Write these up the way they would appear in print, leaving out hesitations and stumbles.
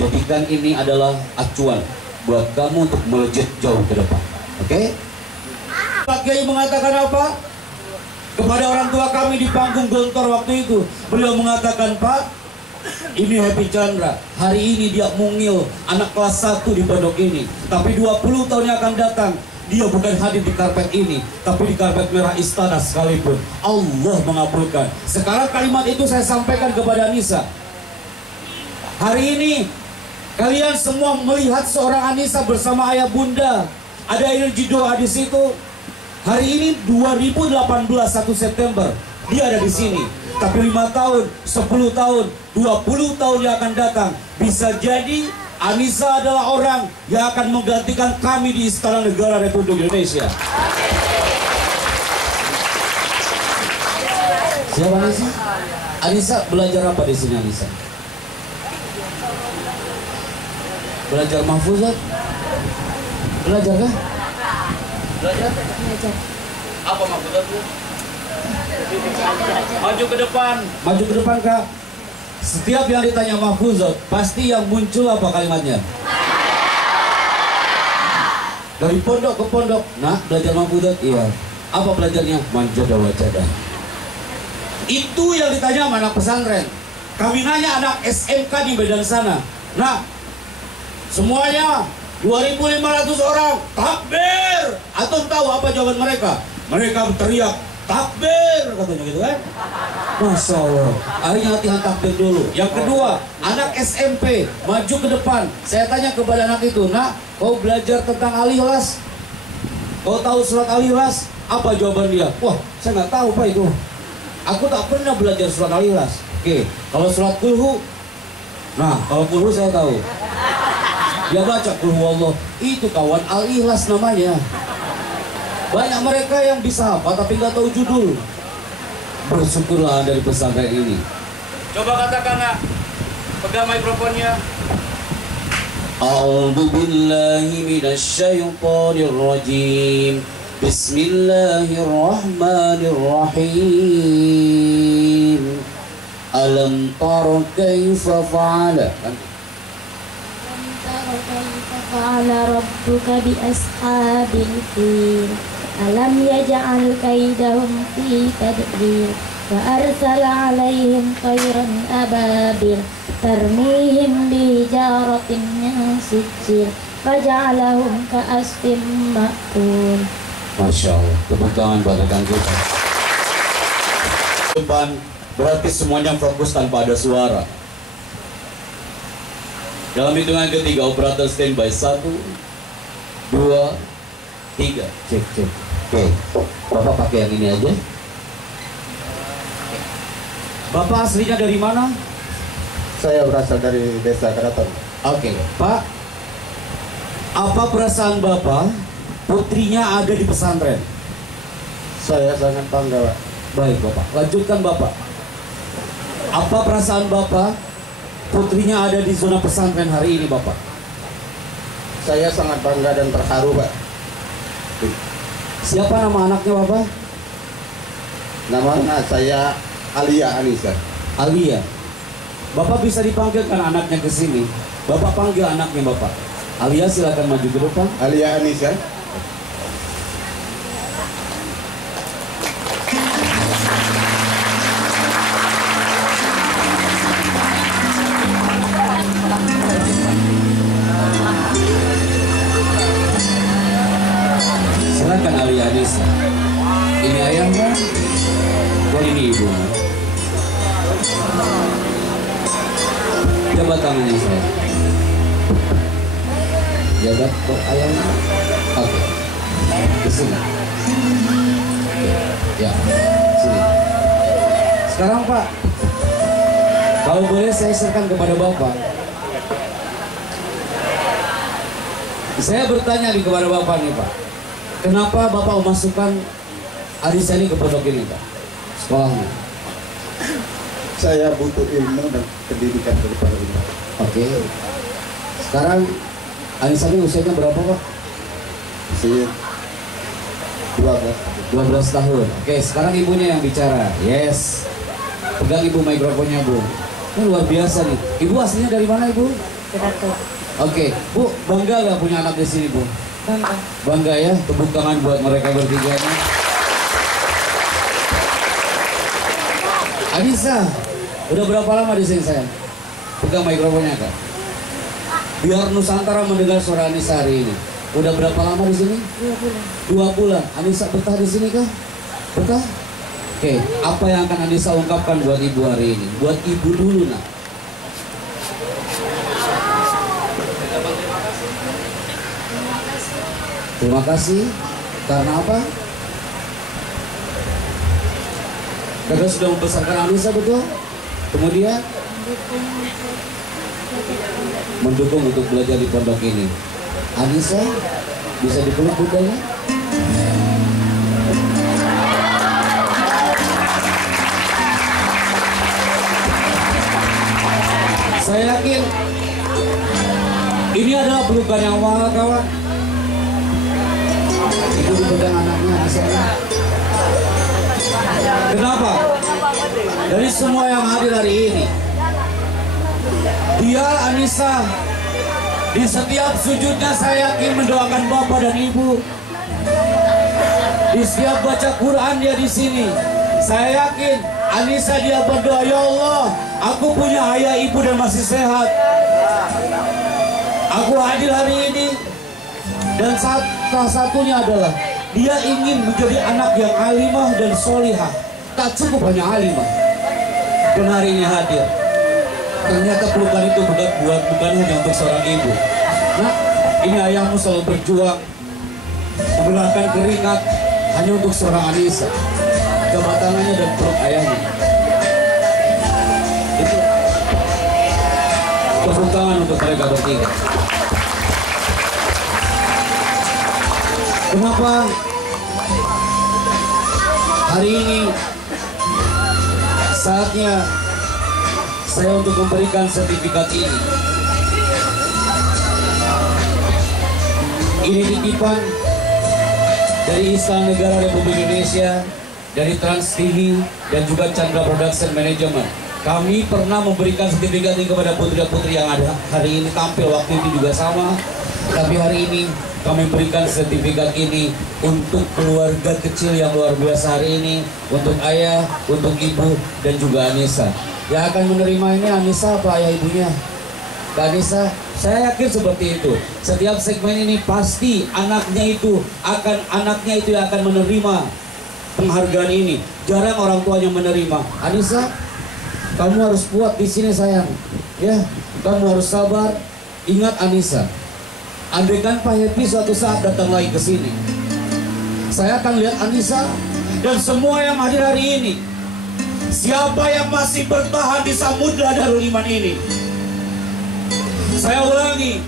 Jadikan ini adalah acuan buat kamu untuk melejit jauh ke depan. Oke? Pak Kiai mengatakan apa? Kepada orang tua kami di panggung Gontor waktu itu, beliau mengatakan, Pak, ini Happy Chandra, hari ini dia mungil anak kelas 1 di pondok ini, tapi 20 tahun yang akan datang dia bukan hadir di karpet ini, tapi di karpet merah istana sekalipun. Allah mengabulkan. Sekarang kalimat itu saya sampaikan kepada Anissa. Hari ini kalian semua melihat seorang Anissa bersama ayah bunda. Ada energi doa di situ. Hari ini 2018 1 September dia ada di sini. Tapi 5 tahun, 10 tahun, 20 tahun yang akan datang, bisa jadi Anissa adalah orang yang akan menggantikan kami di Istana Negara Republik Indonesia. Siapa Anissa? Anissa belajar apa di sini Anissa? Belajar mahfuzat? Belajar kah? Belajar? Apa mahfuzatnya? Maju ke depan. Maju ke depan Kak. Setiap yang ditanya mahfuzat, pasti yang muncul apa kalimatnya? Dari pondok ke pondok. Nah, belajar mahfuzat? Iya. Apa belajarnya? Manjada wajada. Itu yang ditanya sama anak pesantren. Kami nanya anak SMK di Medan sana. Nah, semuanya 2.500 orang takbir. Antum tahu apa jawaban mereka? Mereka teriak takbir, katanya gitu kan. Masya Allah. Akhirnya latihan takbir dulu. Yang kedua, anak SMP maju ke depan. Saya tanya kepada anak itu, nak, kau belajar tentang Al-Ikhlas? Kau tahu surat Al-Ikhlas? Apa jawaban dia? Wah, saya nggak tahu Pak itu. Aku tak pernah belajar surat Al-Ikhlas. Oke, kalau surat Kulhu, nah kalau Kulhu saya tahu. Dia baca Kulhu Allah, itu kawan Al-Ikhlas namanya. Banyak mereka yang bisa apa tapi nggak tahu judul. Bersyukurlah dari pesantren ini. Coba katakan nak, pegang mikrofonnya. A'udzu billahi minasyaitonir rajim. Bismillahirrahmanirrahim. Alam tara kaifa fa'ala? Alam tara kaifa fa'ala rabbuka bi ashabil fil. Alam yaj'al kaidahum fi tadbir wa arsala 'alaihim tayran ababil tarmihim bi hijaratin min sijil faj'alahum ka'asfin ma'kul. Masya Allah, tepuk tangan pada kita. Depan berarti semuanya fokus tanpa ada suara. Dalam hitungan ketiga, operator standby 1, 2, 3. Cek, cek. Oke, Bapak pakai yang ini aja. Bapak aslinya dari mana? Saya berasal dari desa Keraton. Oke, Pak. Apa perasaan Bapak putrinya ada di pesantren? Saya sangat bangga, Pak. Baik, Bapak. Lanjutkan, Bapak. Apa perasaan Bapak putrinya ada di zona pesantren hari ini, Bapak? Saya sangat bangga dan terharu, Pak. Siapa nama anaknya, Bapak? Nama anak saya Alia Anissa. Alia. Bapak bisa dipanggilkan anaknya ke sini. Bapak panggil anaknya, Bapak. Alia, silakan maju ke depan. Alia Anissa. Silakan Alia Anissa. Ini ayahnya, dan ini ibunya. Coba tangannya saya. Jabat kok ayahnya. Oke. Di sini. Ya, sini. Sekarang Pak, kalau boleh saya serahkan kepada Bapak. Saya bertanya nih kepada Bapak nih Pak. Kenapa Bapak memasukkan Anissa ini ke pondok ini Pak? Sekolahnya. Saya butuh ilmu dan pendidikan daripada ilmu. Oke. Sekarang Anissa ini usianya berapa Pak? Usia 12 tahun. Oke, sekarang ibunya yang bicara. Yes. Pegang Ibu mikrofonnya, Bu. Ini luar biasa nih. Ibu aslinya dari mana, Ibu? Oke, Bu, bangga nggak punya anak di sini, Bu? Bangga. Bangga ya, tepuk tangan buat mereka bertiga nih. Anissa, udah berapa lama di sini sayang? Pegang mikrofonnya Kak. Biar Nusantara mendengar suara Anissa hari ini. Udah berapa lama di sini? 2 bulan. 2 bulan. Anissa betah di sini kah? Betah? Oke, apa yang akan Anissa ungkapkan buat ibu hari ini? Buat ibu dulu nak. Terima kasih. Karena apa? Kakak sudah membesarkan Anissa, betul? Kemudian mendukung untuk belajar di pondok ini. Anissa bisa dipeluk bundanya? Saya yakin ini adalah pelukan yang mahal, kawan. Ibu dipegang anaknya, Anissa. Kenapa? Dari semua yang hadir hari ini, biar Anissa di setiap sujudnya saya yakin mendoakan Bapak dan Ibu. Di setiap baca Quran dia di sini. Saya yakin Anissa dia berdoa, ya Allah, aku punya ayah ibu dan masih sehat. Aku hadir hari ini dan salah satunya adalah dia ingin menjadi anak yang alimah dan solihah. Tak cukup hanya alimah. Dan hari ini hadir. Ternyata pelukan itu bukan hanya untuk seorang ibu. Nah, ini ayahmu selalu berjuang membelahkan keringat hanya untuk seorang Anissa. Coba tangannya dan peluk ayahnya. Itu tepuk tangan untuk mereka bertiga. Kenapa hari ini saatnya saya untuk memberikan sertifikat ini? Ini titipan dari Istana Negara Republik Indonesia, dari Trans TV dan juga Chandra Production Management. Kami pernah memberikan sertifikat ini kepada putri-putri yang ada hari ini tampil waktu itu juga sama. Tapi hari ini kami berikan sertifikat ini untuk keluarga kecil yang luar biasa hari ini, untuk ayah, untuk ibu, dan juga Anissa. Yang akan menerima ini Anissa apa ayah ibunya? Kak Anissa, saya yakin seperti itu. Setiap segmen ini pasti anaknya itu yang akan menerima penghargaan ini. Jarang orang tuanya menerima. Anissa, kamu harus kuat di sini sayang. Ya, kamu harus sabar. Ingat Anissa, andaikan Pak Happy suatu saat datang lagi ke sini, saya akan lihat Anissa dan semua yang hadir hari ini. Siapa yang masih bertahan di Samudra Darul Iman ini? Saya ulangi,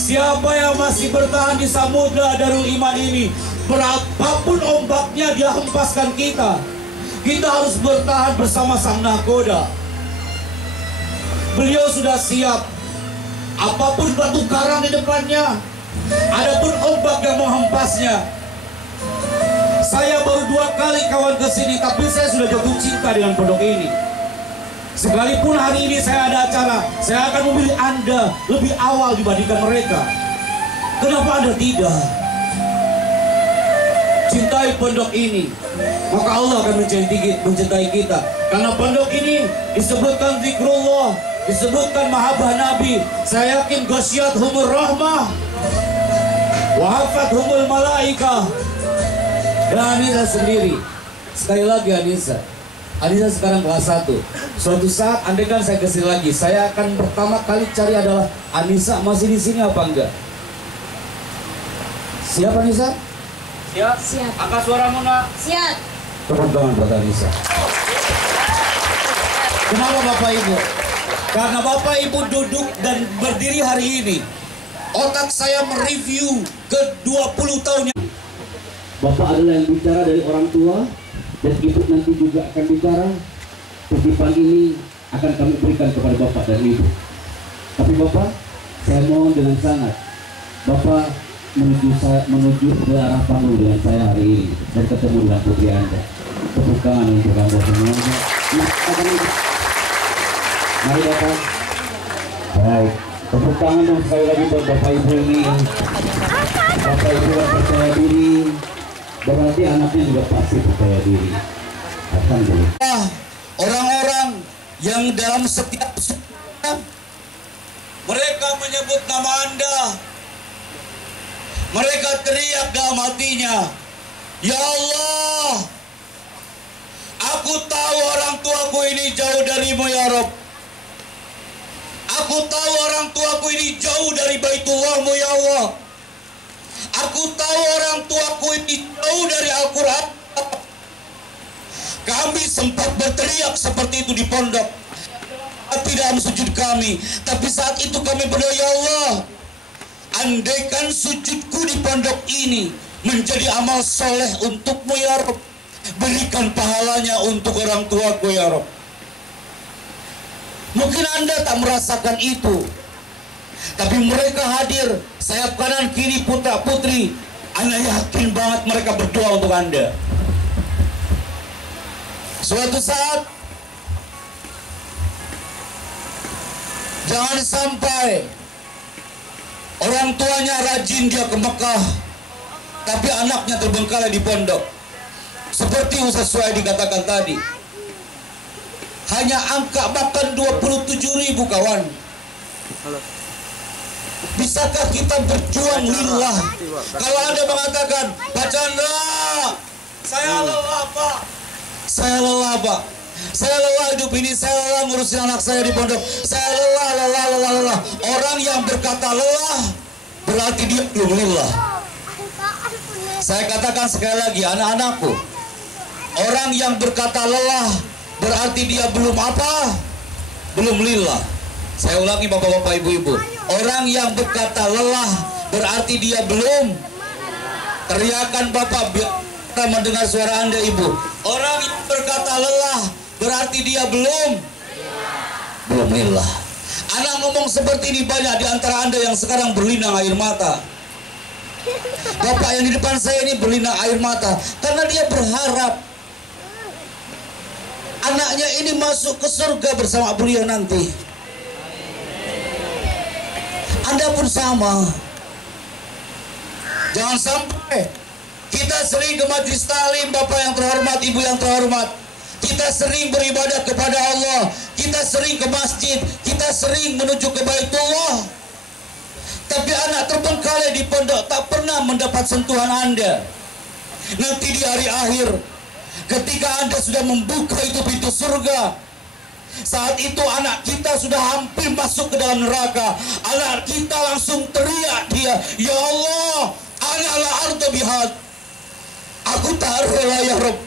siapa yang masih bertahan di Samudra Darul Iman ini, berapapun ombaknya dia hempaskan kita harus bertahan bersama Sang Nahkoda. Beliau sudah siap. Apapun batu karang di depannya, adapun ombak yang menghempasnya. Saya baru 2 kali kawan ke sini, tapi saya sudah jatuh cinta dengan pondok ini. Sekalipun hari ini saya ada acara, saya akan memilih Anda lebih awal dibandingkan mereka. Kenapa Anda tidak? Cintai pondok ini, maka Allah akan mencintai kita. Karena pondok ini disebutkan zikrullah, disebutkan mahabbah Nabi. Saya yakin ghasyat humur rahmah, wahafat humul malaikah. Dan Anissa sendiri, sekali lagi Anissa sekarang kelas 1. Suatu saat andaikan saya kesini lagi, saya akan pertama kali cari adalah Anissa masih di sini apa enggak. Siap Anissa? Siap. Siap. Angkat suaramu nak. Siap. Tepuk tangan buat Anissa. Kenapa Bapak Ibu? Karena Bapak Ibu duduk dan berdiri hari ini, otak saya mereview ke 20 tahun yang Bapak adalah yang bicara dari orang tua, dan Ibu nanti juga akan bicara. Titipan ini akan kami berikan kepada Bapak dan Ibu. Tapi Bapak, saya mohon dengan sangat, Bapak menuju ke arah panggung dengan saya hari ini dan ketemu dengan putri Anda. Tepuk tangan untuk Anda semuanya. Mari Bapak. Baik. Tepuk tangan dong sekali lagi buat Bapak Ibu ini. Bapak Ibu yang percaya diri, berarti anaknya juga pasti percaya diri. Alhamdulillah. Orang-orang yang dalam setiap mereka menyebut nama Anda, mereka teriak dalam hatinya, "Ya Allah, aku tahu orang tuaku ini jauh darimu ya Rabb. Aku tahu orang tuaku ini jauh dari Baitullah-Mu ya Allah. Aku tahu orang tuaku ini jauh dari Al-Quran." Kami sempat berteriak seperti itu di pondok, tapi dalam sujud kami. Tapi saat itu kami berdoa, "Ya Allah, andaikan sujudku di pondok ini menjadi amal soleh untuk-Mu ya Rabb, berikan pahalanya untuk orang tuaku ya Rabb." Mungkin Anda tak merasakan itu, tapi mereka hadir sayap kanan kiri putra putri. Anda yakin banget mereka berdoa untuk Anda. Suatu saat, jangan sampai orang tuanya rajin dia ke Mekah, tapi anaknya terbengkalai di pondok. Seperti Ustaz Suhaid dikatakan tadi, hanya angka makan 27.000 kawan. Bisakah kita berjuang lillah? Kalau Anda mengatakan, "Pak Chandra, saya lelah Pak, saya lelah Pak, saya lelah hidup ini, saya lelah ngurusin anak saya di pondok, saya lelah." Orang yang berkata lelah berarti dia belum lillah. Saya katakan sekali lagi, anak-anakku, orang yang berkata lelah berarti dia belum apa? Belum lillah. Saya ulangi bapak-bapak, ibu-ibu, orang yang berkata lelah berarti dia belum. Teriakan bapak biar kita mendengar suara Anda ibu. Orang yang berkata lelah berarti dia belum lillah. Anak ngomong seperti ini banyak di antara Anda yang sekarang berlinang air mata. Bapak yang di depan saya ini berlinang air mata karena dia berharap anaknya ini masuk ke surga bersama beliau nanti. Anda pun sama. Jangan sampai kita sering ke majelis taklim, Bapak yang terhormat, Ibu yang terhormat. Kita sering beribadah kepada Allah, kita sering ke masjid, kita sering menuju ke Baitullah. Tapi anak terbengkalai di pondok tak pernah mendapat sentuhan Anda. Nanti di hari akhir, ketika Anda sudah membuka itu pintu surga, saat itu anak kita sudah hampir masuk ke dalam neraka. Anak kita langsung teriak dia, "Ya Allah, ana la arda bihad." Aku tak rela ya Rabb.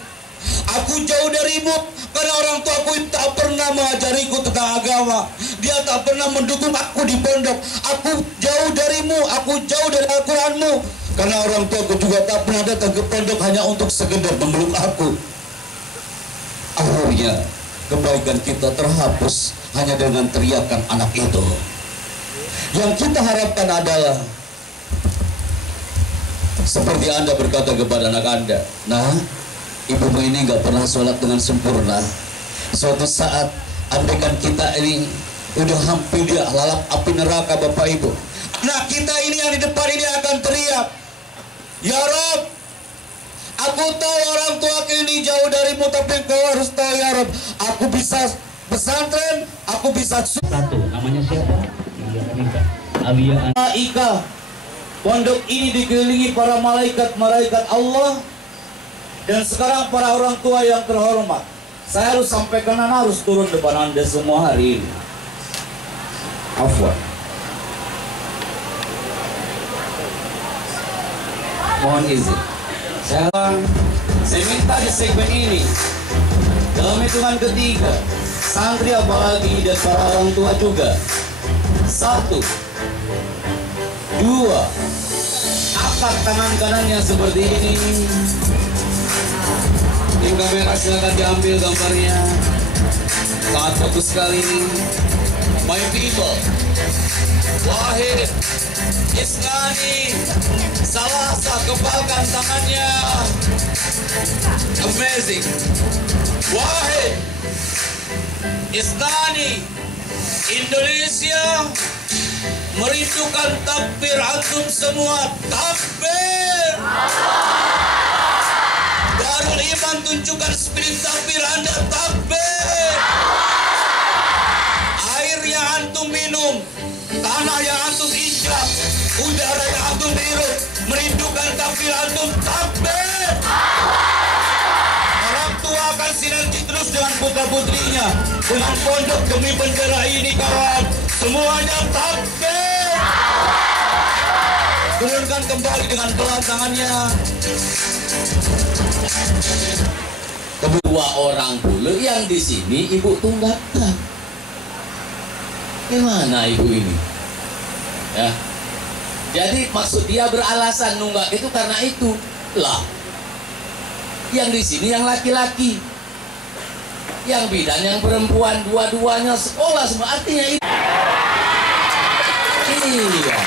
Aku jauh darimu karena orang tuaku tak pernah mengajariku tentang agama. Dia tak pernah mendukung aku di pondok. Aku jauh darimu, aku jauh dari Al-Quranmu. Karena orang tuaku juga tak pernah datang ke pondok hanya untuk sekedar memeluk aku. Akhirnya kebaikan kita terhapus hanya dengan teriakan anak itu. Yang kita harapkan adalah seperti Anda berkata kepada anak Anda, "Nah, ibumu ini nggak pernah sholat dengan sempurna. Suatu saat, andaikan kita ini udah hampir dia lalap api neraka Bapak Ibu, anak kita ini yang di depan ini akan teriak, 'Ya Rabb, aku tahu orang tua ini jauh darimu, tapi kau harus tahu ya Rabb, aku bisa pesantren, aku bisa..." Satu, namanya siapa? Alia Aika. Pondok ini dikelilingi para malaikat-malaikat Allah. Dan sekarang para orang tua yang terhormat, saya harus sampaikan dan harus turun depan Anda semua hari ini. Afwan. Mohon izin. Saya minta di segmen ini, dalam hitungan ketiga, santri apalagi dan para orang tua juga. 1, 2, angkat tangan kanannya seperti ini. Tim kamera silakan diambil gambarnya. Sangat bagus sekali. My people, Wahid, Isnani, Salasa, kepalkan tangannya. Amazing. Wahid, Isnani, Indonesia, Merindukan takbir antum semua. Takbir. Darul Iman tunjukkan spirit takbir Anda. Takbir. Air yang antum minum, tanah yang antum injak, udara yang antum hirup, merindukan takbir antum. Takbir. Orang tua akan sinergi terus dengan putra-putrinya, dengan pondok demi bendera ini kawan. Semuanya takbir. Turunkan kembali dengan pelan tangannya. Kedua orang pula yang di sini ibu tunggakan. Gimana ibu ini? Ya. Jadi maksud dia beralasan nunggak itu karena itu lah. Yang di sini yang laki-laki, yang bidan yang perempuan, dua-duanya sekolah semua, artinya itu. Iya.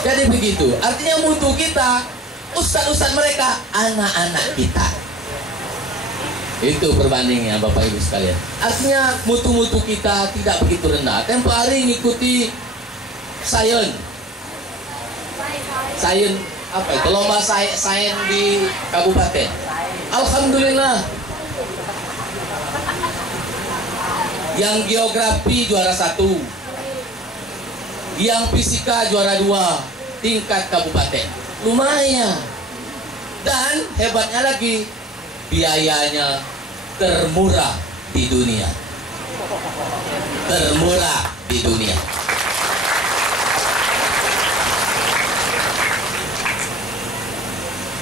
Jadi begitu, artinya mutu kita, ustaz-ustaz mereka, anak-anak kita. Itu perbandingannya Bapak Ibu sekalian. Artinya mutu-mutu kita tidak begitu rendah. Tempo hari ngikuti sains apa itu, lomba sains di kabupaten. Alhamdulillah. Yang geografi juara 1, yang fisika juara 2 tingkat kabupaten. Lumayan. Dan hebatnya lagi, biayanya termurah di dunia. Termurah di dunia.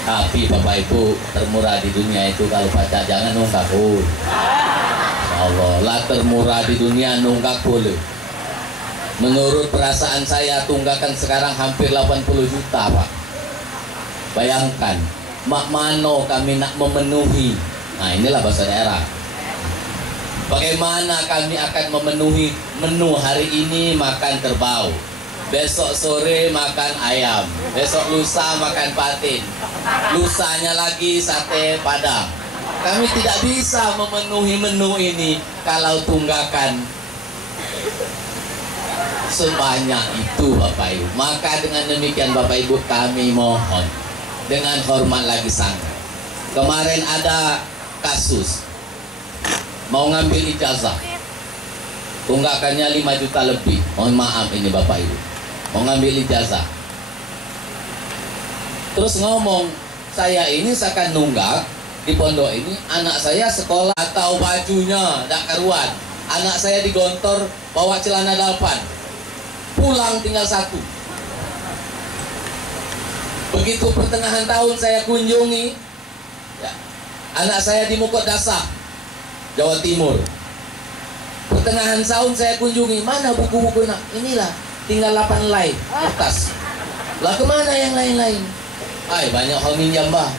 Tapi Bapak Ibu, termurah di dunia itu kalau baca jangan nunggak pun. Allah, lah termurah di dunia nunggak boleh. Menurut perasaan saya tunggakan sekarang hampir 80 juta Pak. Bayangkan, mak mano kami nak memenuhi. Nah inilah bahasa daerah. Bagaimana kami akan memenuhi menu hari ini makan kerbau, besok sore makan ayam, besok lusa makan patin, lusanya lagi sate padang. Kami tidak bisa memenuhi menu ini kalau tunggakan sebanyak itu Bapak Ibu. Maka dengan demikian Bapak Ibu kami mohon dengan hormat lagi sangat. Kemarin ada kasus mau ngambil ijazah, tunggakannya 5 juta lebih. Mohon maaf ini Bapak Ibu, mau ngambil ijazah. Terus ngomong, saya ini seakan nunggak di pondok ini, anak saya sekolah atau bajunya tak karuan, anak saya digontor bawa celana dalpan, pulang tinggal 1. Begitu pertengahan tahun saya kunjungi ya, anak saya di Mukot Dasar, Jawa Timur. Pertengahan tahun saya kunjungi, mana buku-buku nak? Inilah, tinggal 8 helai kertas. Lah kemana yang lain-lain? Ay, banyak hal minjam bah.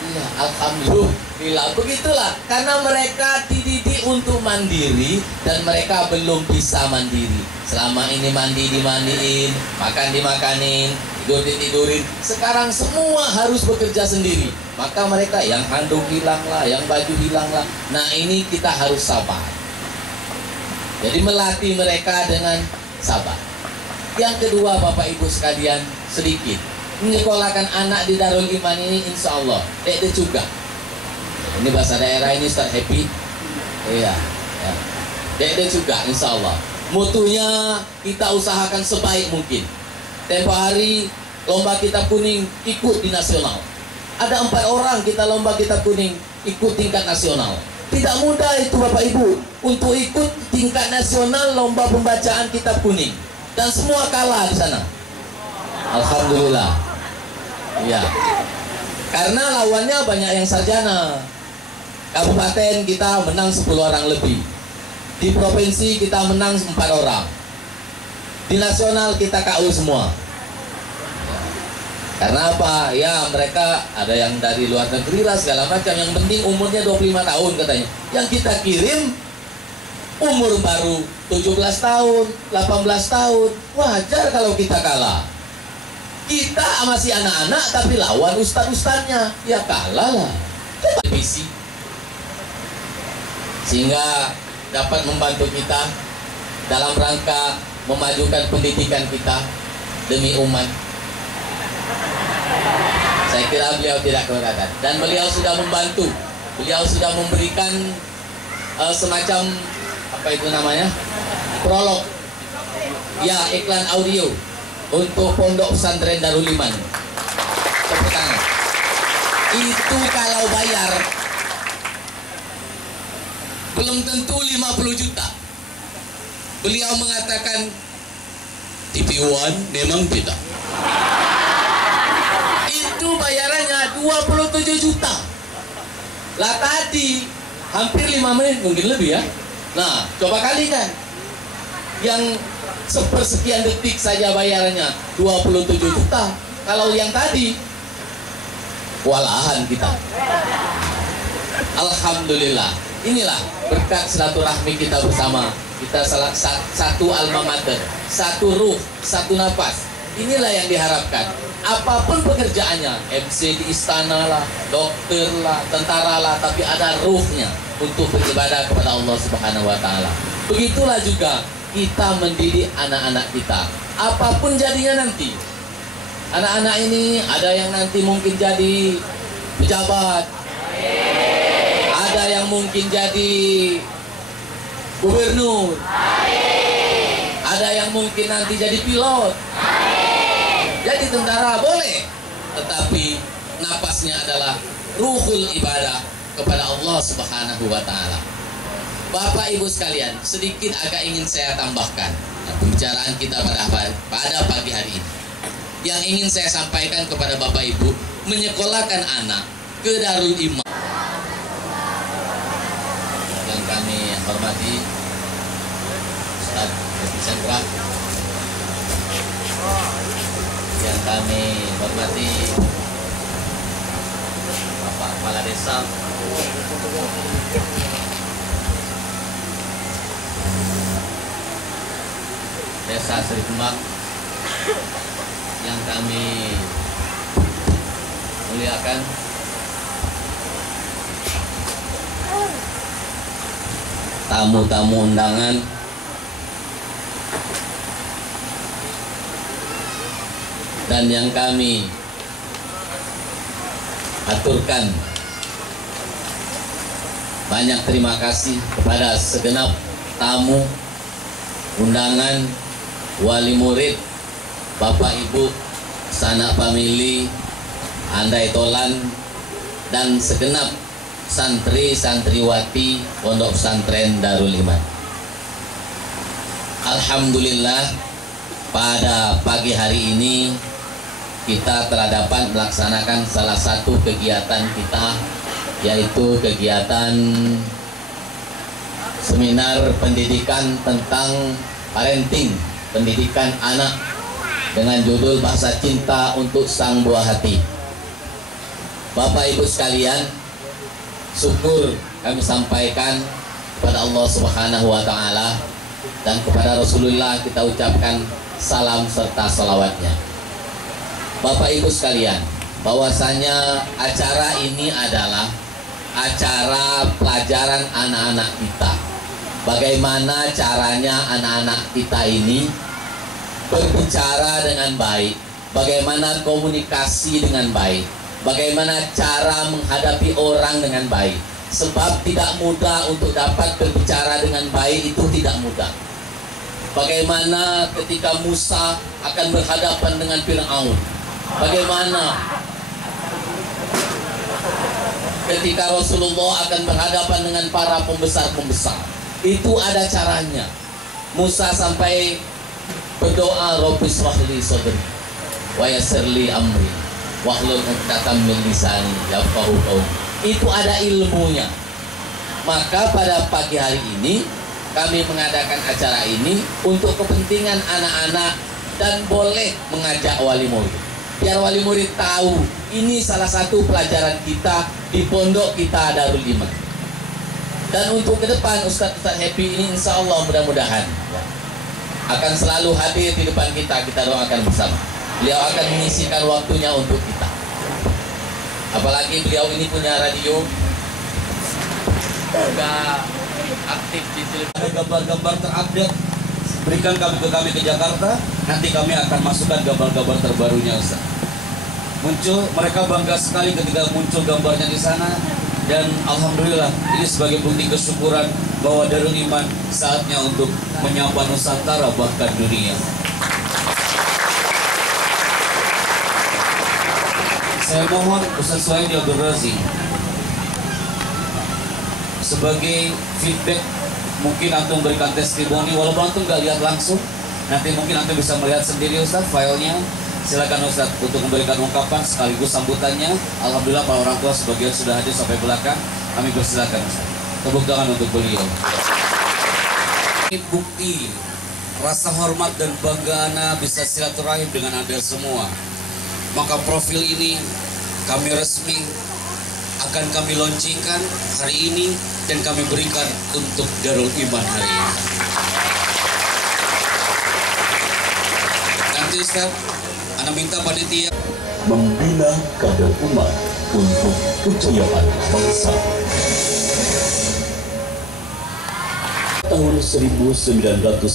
Iya, alhamdulillah. Begitulah, karena mereka dididik untuk mandiri dan mereka belum bisa mandiri. Selama ini mandi dimandiin, makan dimakanin, tidur ditidurin. Sekarang semua harus bekerja sendiri. Maka mereka yang handuk hilang lah, yang baju hilang lah. Nah ini kita harus sabar. Jadi melatih mereka dengan sabar. Yang kedua Bapak Ibu sekalian, sedikit menyekolahkan anak di Darul Iman ini insya Allah dek juga. Ini bahasa daerah ini Ustaz Happy. Iya ya. Dek juga insya Allah. Mutunya kita usahakan sebaik mungkin. Tempo hari lomba kitab kuning ikut di nasional. Ada 4 orang kita lomba kitab kuning ikut tingkat nasional. Tidak mudah itu Bapak Ibu untuk ikut tingkat nasional lomba pembacaan kitab kuning. Dan semua kalah di sana. Alhamdulillah. Iya. Karena lawannya banyak yang sarjana. Kabupaten kita menang 10 orang lebih. Di provinsi kita menang 4 orang. Di nasional kita KU semua. Karena apa? Ya mereka ada yang dari luar negeri lah segala macam. Yang penting umurnya 25 tahun katanya. Yang kita kirim umur baru 17 tahun, 18 tahun. Wajar kalau kita kalah. Kita masih anak-anak tapi lawan ustad-ustadnya, ya kalah lah. Visi. Sehingga dapat membantu kita dalam rangka memajukan pendidikan kita demi umat. Saya kira beliau tidak keberatan, dan beliau sudah membantu. Beliau sudah memberikan semacam apa itu namanya, prolog, ya, iklan audio untuk Pondok Pesantren Darul Iman. Tepuk tangan. Itu kalau bayar belum tentu 50 juta. Beliau mengatakan TV One memang beda. Itu bayarannya 27 juta. Lah tadi hampir 5 menit, mungkin lebih ya. Nah, coba kalikan. Yang sepersekian detik saja bayarannya 27 juta. Kalau yang tadi walahan kita. Alhamdulillah. Inilah berkat silaturahmi kita bersama. Kita salah satu alma mater, satu ruh, satu nafas. Inilah yang diharapkan. Apapun pekerjaannya, MC di istana lah, dokter lah, tentara lah, tapi ada ruhnya untuk beribadah kepada Allah Subhanahu wa taala. Begitulah juga kita mendidik anak-anak kita. Apapun jadinya nanti. Anak-anak ini ada yang nanti mungkin jadi pejabat. Ada yang mungkin jadi gubernur. Ada yang mungkin nanti jadi pilot. Jadi tentara boleh, tetapi napasnya adalah ruhul ibadah kepada Allah Subhanahu wa taala. Bapak Ibu sekalian, sedikit agak ingin saya tambahkan pembicaraan kita pada pagi hari ini. Yang ingin saya sampaikan kepada Bapak Ibu, menyekolahkan anak ke Darul Iman. Yang kami hormati Ustaz Chandra, yang kami hormati Bapak Kepala Desa, Desa Sri Kembang, yang kami muliakan tamu-tamu undangan, dan yang kami aturkan banyak terima kasih kepada segenap tamu undangan, wali murid, Bapak Ibu, sanak famili, andai tolan, dan segenap santri-santriwati Pondok Pesantren Darul Iman. Alhamdulillah, pada pagi hari ini kita telah dapat melaksanakan salah satu kegiatan kita, yaitu kegiatan seminar pendidikan tentang parenting, pendidikan anak, dengan judul Bahasa Cinta untuk Sang Buah Hati. Bapak Ibu sekalian, syukur kami sampaikan kepada Allah Subhanahu wa taala, dan kepada Rasulullah kita ucapkan salam serta salawatnya. Bapak Ibu sekalian, bahwasanya acara ini adalah acara pelajaran anak-anak kita. Bagaimana caranya anak-anak kita ini berbicara dengan baik, bagaimana komunikasi dengan baik, bagaimana cara menghadapi orang dengan baik. Sebab tidak mudah untuk dapat berbicara dengan baik, itu tidak mudah. Bagaimana ketika Musa akan berhadapan dengan Fir'aun, bagaimana ketika Rasulullah akan berhadapan dengan para pembesar-pembesar, itu ada caranya. Musa sampai berdoa, Rabbi shrahli sadri wa yassirli amri wahlul 'uqdatam min lisani yafqahu qawli. Itu ada ilmunya. Maka pada pagi hari ini kami mengadakan acara ini untuk kepentingan anak-anak, dan boleh mengajak wali murid, biar wali murid tahu ini salah satu pelajaran kita di pondok kita Darul Iman. Dan untuk ke depan Ustaz Happy ini insya Allah mudah-mudahan akan selalu hadir di depan kita. Kita doakan bersama. Beliau akan mengisikan waktunya untuk kita. Apalagi beliau ini punya radio, juga aktif di televisi. Ada gambar-gambar terupdate, berikan kami ke Jakarta, nanti kami akan masukkan gambar-gambar terbarunya, Ustaz. Muncul, mereka bangga sekali ketika muncul gambarnya di sana, dan alhamdulillah ini sebagai bukti kesyukuran bahwa Darul Iman saatnya untuk menyapa Nusantara bahkan dunia. Saya mohon Ustaz Suhaidi Abdul Razi sebagai feedback, mungkin antum berikan testimoni walaupun antum nggak lihat langsung, nanti mungkin antum bisa melihat sendiri Ustaz filenya. Silakan Ustaz untuk memberikan ungkapan sekaligus sambutannya. Alhamdulillah para orang tua sebagian sudah hadir sampai belakang. Kami persilakan Ustaz. Tepuk tangan untuk beliau. Ini bukti rasa hormat dan bangga ana bisa silaturahim dengan Anda semua. Maka profil ini kami resmi akan kami launchingkan hari ini dan kami berikan untuk Darul Iman hari ini. Nanti Ustaz, ana minta panitia membina kader umat untuk kejayaan bangsa. Tahun 1964,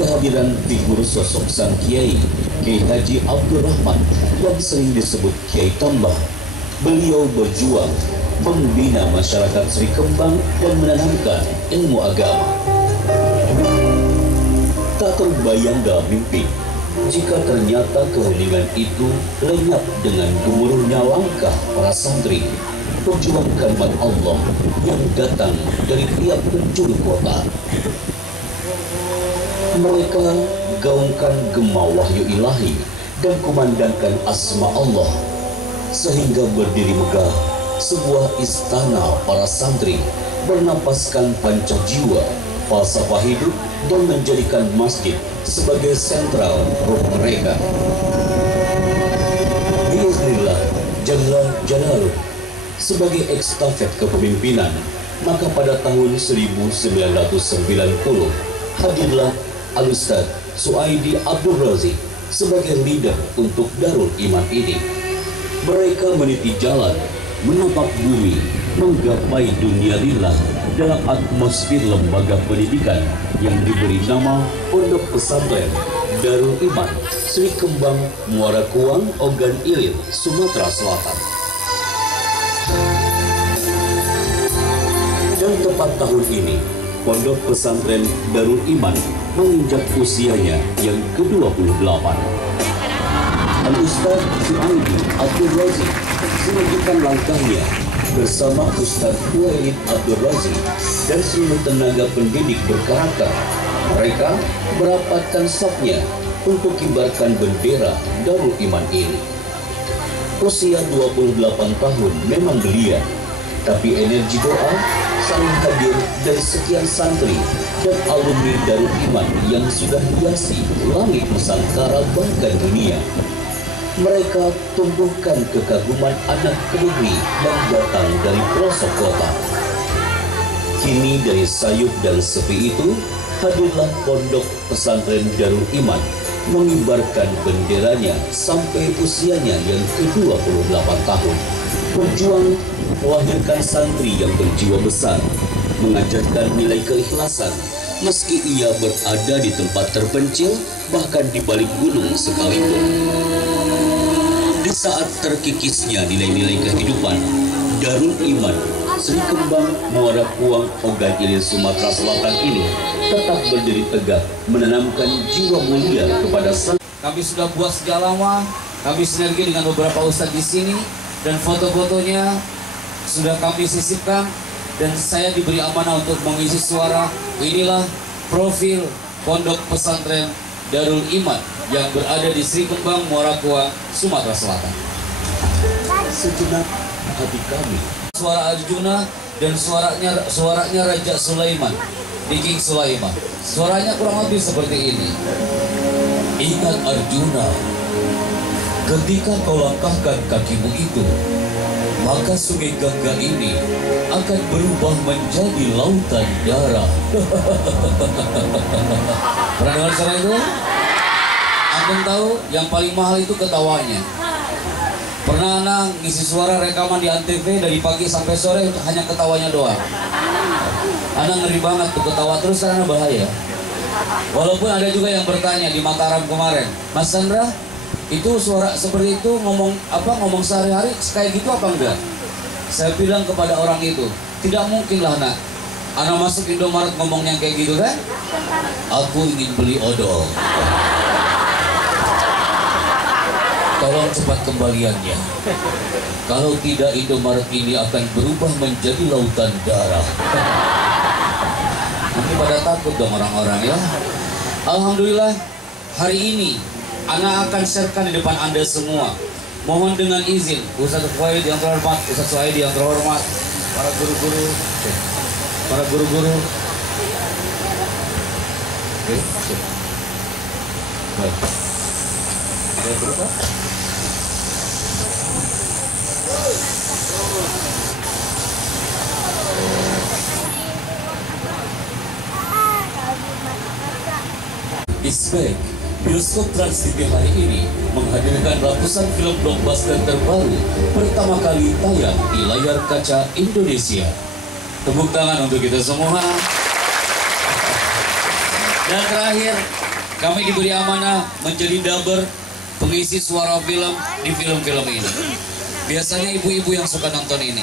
kehadiran figur sosok sang Kiai, Kiai Haji Abdul Rahman yang sering disebut Kiai Tambah. Beliau berjuang membina masyarakat Sri Kembang dan menanamkan ilmu agama. Tak terbayang dalam mimpi jika ternyata keheningan itu lenyap dengan gemuruhnya langkah para santri berjuang kalimat Allah yang datang dari tiap penjuru kota. Mereka gaungkan gema wahyu ilahi dan kumandangkan asma Allah sehingga berdiri megah sebuah istana para santri bernapaskan panca jiwa, falsafah hidup dan menjadikan masjid sebagai sentral ruh mereka. Bismillah Jalla Jalaluh sebagai estafet kepemimpinan, maka pada tahun 1990 hadirlah Al-Ustaz Suhaidi Abdul Razi sebagai leader untuk Darul Iman ini. Mereka meniti jalan, menapak bumi, menggapai dunia lillah dalam atmosfer lembaga pendidikan yang diberi nama Pondok Pesantren Darul Iman Sri Kembang Muara Kuang Ogan Ilir, Sumatera Selatan. Dan tepat tahun ini Pondok Pesantren Darul Iman menginjak usianya yang ke-28. Al-Ustaz Suhaidi Abdul Razi melanjutkan langkahnya bersama Ustaz Walid Abdul Razi dan seluruh tenaga pendidik berkarakter. Mereka merapatkan safnya untuk kibarkan bendera Darul Iman ini. Usia 28 tahun memang belia, tapi energi doa selalu hadir dari sekian santri dan alumni Darul Iman yang sudah hiasi langit Nusantara bahkan dunia. Mereka tumbuhkan kekaguman anak negeri yang datang dari pelosok kota. Kini dari sayup dan sepi itu hadirlah Pondok Pesantren Darul Iman mengibarkan benderanya sampai usianya yang ke-28 tahun. Berjuang melahirkan santri yang berjiwa besar, mengajarkan nilai keikhlasan meski ia berada di tempat terpencil, bahkan di balik gunung sekalipun. Di saat terkikisnya nilai-nilai kehidupan, Darul Iman Sri Kembang Muara Kuang Ogan Ilir, Sumatera Selatan ini tetap berdiri tegak menanamkan jiwa mulia kepada sang. Kami sudah buat sejak lama, kami sinergi dengan beberapa ustadz di sini dan foto-fotonya sudah kami sisipkan dan saya diberi amanah untuk mengisi suara. Inilah profil Pondok Pesantren Darul Iman yang berada di Sri Kembang Muara Kuang, Sumatera Selatan. Sejenak hati kami. Suara Arjuna dan suaranya Raja Sulaiman, di King Sulaiman. Suaranya kurang lebih seperti ini. Ingat Arjuna, ketika kau langkahkan kakimu itu, maka sungai Gangga ini akan berubah menjadi lautan darah. Pernah dengar suara itu? Antum tahu yang paling mahal itu ketawanya. Pernah anak ngisi suara rekaman di Antv dari pagi sampai sore hanya ketawanya doang. Anak ngeri banget tuh, ketawa terus karena bahaya. Walaupun ada juga yang bertanya di Mataram kemarin, Mas Sandra, itu suara seperti itu ngomong sehari-hari kayak gitu apa enggak? Saya bilang kepada orang itu, tidak mungkin lah nak. Anak masuk Indomaret ngomongnya kayak gitu kan? Aku ingin beli odol. Tolong cepat kembaliannya. Kalau tidak, Indomaret ini akan berubah menjadi lautan darah. Nanti pada takut dong orang-orang ya. Alhamdulillah, hari ini anak akan sharekan di depan Anda semua. Mohon dengan izin Ustaz Fuaid yang terhormat, Ustaz Suhaidi yang terhormat, para guru-guru. Oke. Baik. Ada berapa? Isbek, bioskop Trans TV hari ini menghadirkan ratusan film blockbuster terbaru pertama kali tayang di layar kaca Indonesia. Tepuk tangan untuk kita semua. Dan terakhir, kami diberi amanah menjadi dubber pengisi suara film di film-film ini. Biasanya ibu-ibu yang suka nonton ini.